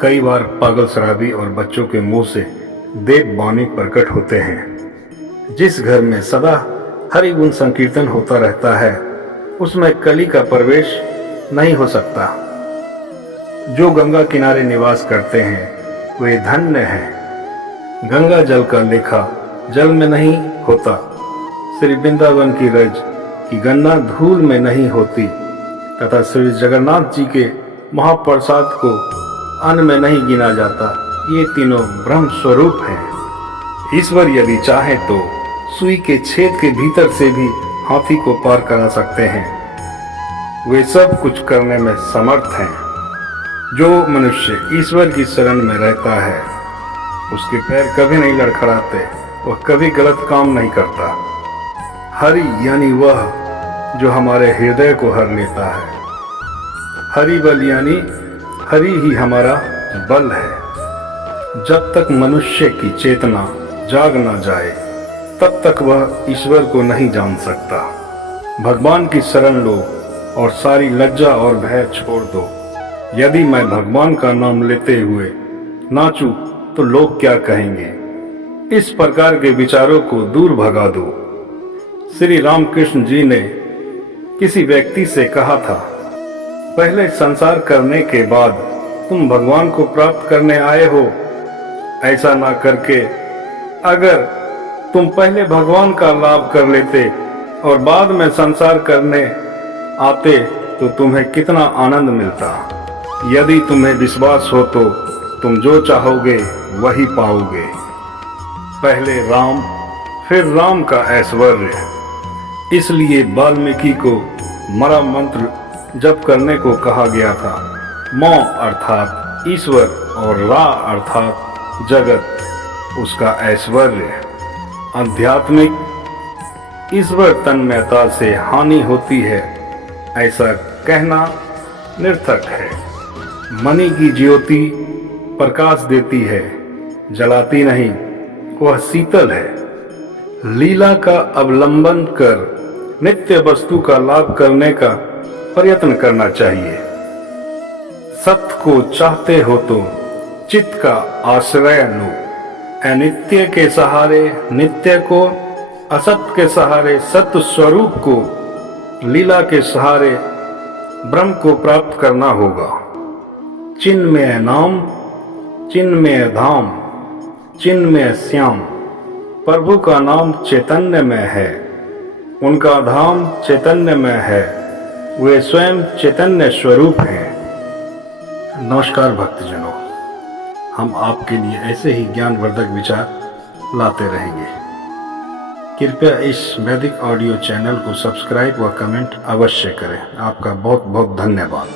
कई बार पागल शराबी और बच्चों के मुंह से देव वाणी प्रकट होते हैं। जिस घर में सदा हरि गुण संकीर्तन होता रहता है उसमें कली का प्रवेश नहीं हो सकता। जो गंगा किनारे निवास करते हैं वे धन्य हैं। गंगा जल का लेखा जल में नहीं होता। श्री वृंदावन की रज की गन्ना धूल में नहीं होती तथा श्री जगन्नाथ जी के महाप्रसाद को अन्न में नहीं गिना जाता। ये तीनों ब्रह्म स्वरूप हैं। ईश्वर यदि चाहे तो सुई के छेद के भीतर से भी हाथी को पार करा सकते हैं। वे सब कुछ करने में समर्थ हैं। जो मनुष्य ईश्वर की शरण में रहता है उसके पैर कभी नहीं लड़खड़ाते, वह कभी गलत काम नहीं करता। हरि यानी वह जो हमारे हृदय को हर लेता है। हरि बल यानी हरि ही हमारा बल है। जब तक मनुष्य की चेतना जाग न जाए तब तक वह ईश्वर को नहीं जान सकता। भगवान की शरण लो और सारी लज्जा और भय छोड़ दो। यदि मैं भगवान का नाम लेते हुए नाचूं तो लोग क्या कहेंगे? इस प्रकार के विचारों को दूर भगा दो। श्री रामकृष्ण जी ने किसी व्यक्ति से कहा था, पहले संसार करने के बाद तुम भगवान को प्राप्त करने आए हो। ऐसा ना करके अगर तुम पहले भगवान का लाभ कर लेते और बाद में संसार करने आते तो तुम्हें कितना आनंद मिलता। यदि तुम्हें विश्वास हो तो तुम जो चाहोगे वही पाओगे। पहले राम फिर राम का ऐश्वर्य। इसलिए वाल्मीकि को मरा मंत्र जप करने को कहा गया था। म अर्थात ईश्वर और रा अर्थात जगत उसका ऐश्वर्य। आध्यात्मिक ईश्वर तन्मयता से हानि होती है ऐसा कहना निर्थक है। मणि की ज्योति प्रकाश देती है, जलाती नहीं, वह शीतल है। लीला का अवलंबन कर नित्य वस्तु का लाभ करने का प्रयत्न करना चाहिए। सत्य को चाहते हो तो चित्त का आश्रय लो। अनित्य के सहारे नित्य को, असत्य के सहारे सत्य स्वरूप को, लीला के सहारे ब्रह्म को प्राप्त करना होगा। चिन्मय नाम, चिन्मय धाम, चिन्मय श्याम। प्रभु का नाम चैतन्य में है, उनका धाम चैतन्य में है, वे स्वयं चैतन्य स्वरूप हैं। नमस्कार भक्तजनों, हम आपके लिए ऐसे ही ज्ञानवर्धक विचार लाते रहेंगे। कृपया इस वैदिक ऑडियो चैनल को सब्सक्राइब व कमेंट अवश्य करें। आपका बहुत बहुत धन्यवाद।